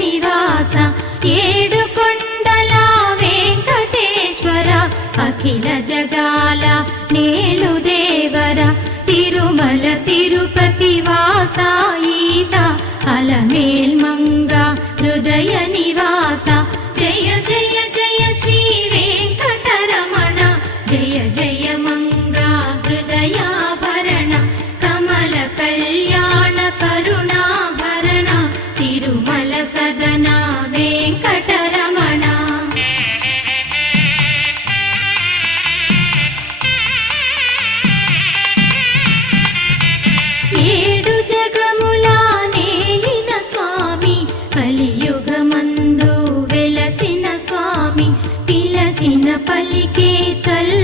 నివాస ఏడు కొండల వెంకటేశ్వర అఖిల జగాల నేలు దేవర తిరుమల తిరుపతి వాస ఈస అలమేల్ మంగ హృదయ నివాస జయ జయ జయ శ్రీ వెంకటరమణ జయ జయ మంగ హృదయాభరణ కమల కళ్యాణ కరుణాభరణ తిరుమల సదన వెంకటరమణ ఏడు జగముల నేలిన స్వామి కలియుగమందు వెలసిన స్వామి పిలచిన పలికే